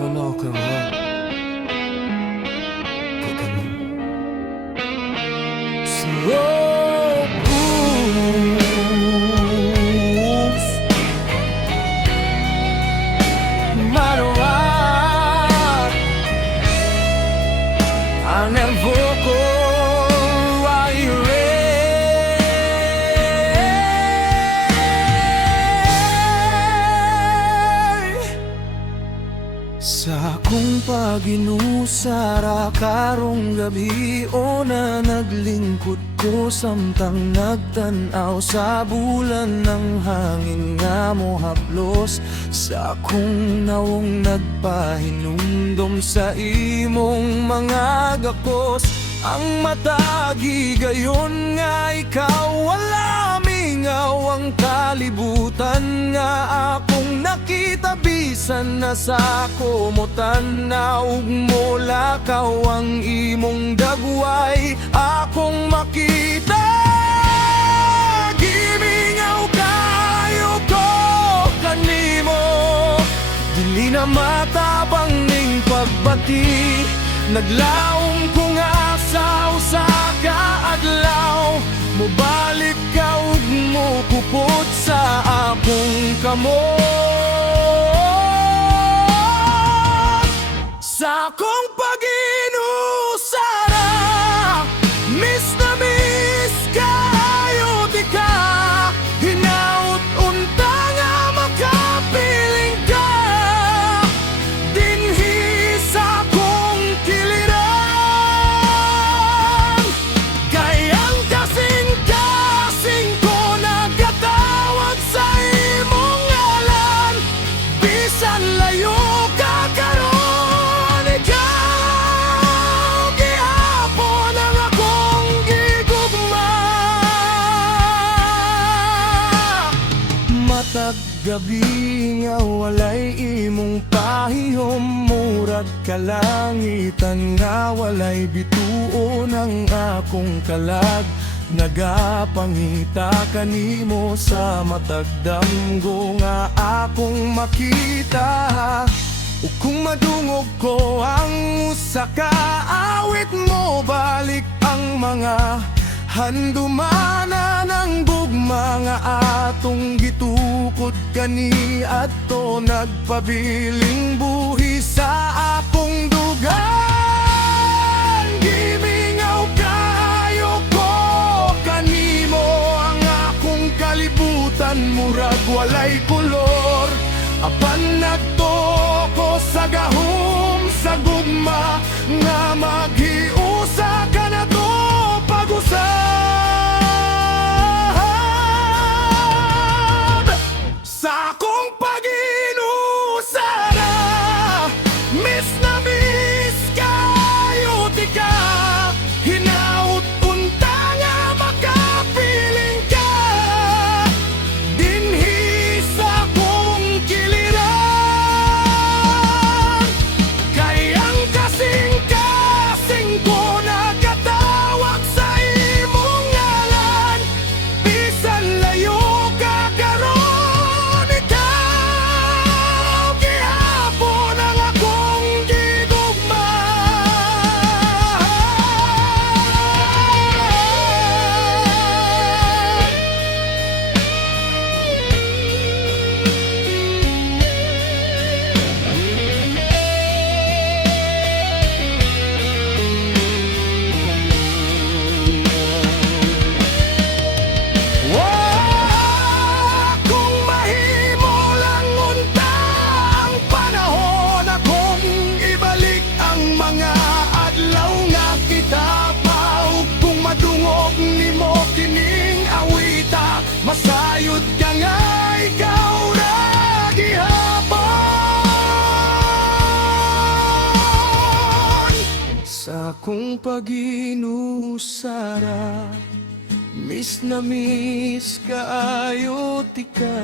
Manokang ha Pagkanon Slow moves No matter what I never go sa akong paginusara karong gabi o na naglingkod ko samtang nagtanaw sa bulan ng hangin nga mo haplos sa akong nawong nagpahinumdom sa imong mga gakos ang matagi gayon nga ikaw wala mingaw ang kalibutan nga akong nakita bisan na sa komutan na ug mulakaw ang imong dagway akong makita gimingaw kayo ko kanimo dili na matabang ning pagbati naglaom ko nga sa usa ka adlaw mobalik ka ug mokupot sa akong kamot sa akong paginusara miss na miss kayo di ka hinaut unta nga makapiling ka dinhi sa akong kiliran kayang kasing-kasing ko nagatawag sa imong ngalan bisan layo ka karon ikaw gihapon ang akong gigugma matag gabi nga walay imong pahiyom murag kalangitan nga walay bituon ang akong kalag nagapangita kanimo sa matag damgo nga akong makita ug kung madungog ko ang usa ka awit mo balik ang mga handumana ng gugma nga atong gitukod kani adto nagpabiling buhi sa akong dugan gimingaw kayo ko kanimo ang akong kalibutan murag walay kolor apan nagtoko sa gahom sa gugma nga maghiusa ka na to pag-usab sa akong paginusara miss na miss kayo di ka hinaut unta nga makapiling ka dinhi sa akong kiliran kayang kasing-kasing ko nagatawag sa imong ngalan bisan layo ka karon ikaw gihapon ang akong gigugma kung mahimo lang unta ang panahon akong ibalik ang mga adlaw nga kita pa ug kung madungog nimo kining awita masayod ka nga ikaw ra gihapon sa akong paginusara miss na miss kaayo ti ka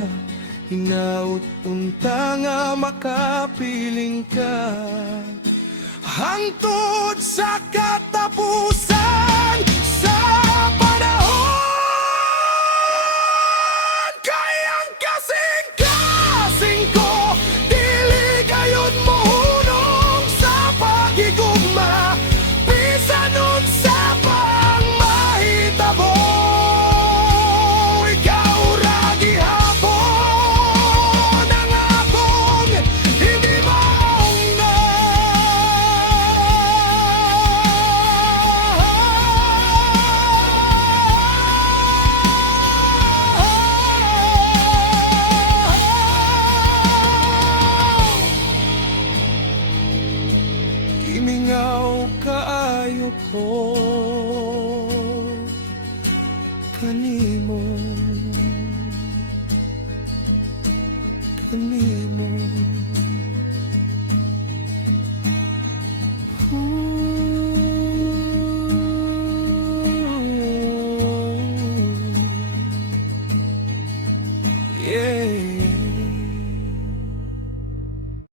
hinaut unta nga makapiling ka hangtod sa katapos